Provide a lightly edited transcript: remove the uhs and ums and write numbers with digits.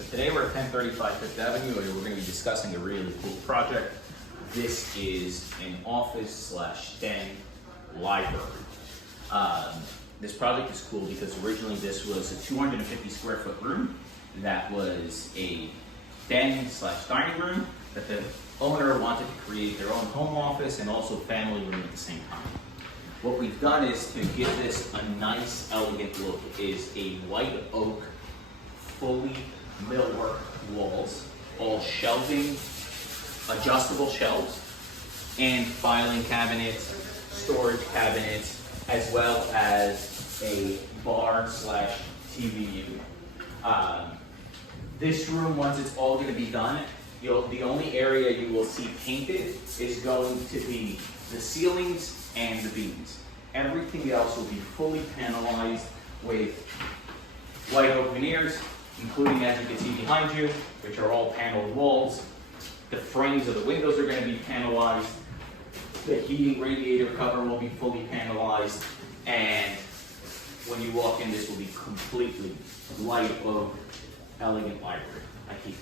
So today we're at 1035 Fifth Avenue, and we're going to be discussing a really cool project. This is an office slash den library. This project is cool because originally this was a 250 square foot room that was a den slash dining room that the owner wanted to create their own home office and also family room at the same time. What we've done is to give this a nice, elegant look is a white oak, fully millwork walls, all shelving, adjustable shelves, and filing cabinets, storage cabinets, as well as a bar slash TV unit. This room, once it's all going to be done, the only area you will see painted is going to be the ceilings and the beams. Everything else will be fully panelized with white oak veneers, including, as you can see behind you, which are all paneled walls. The frames of the windows are going to be panelized. The heating radiator cover will be fully panelized. And when you walk in, this will be completely white oak, elegant library. I keep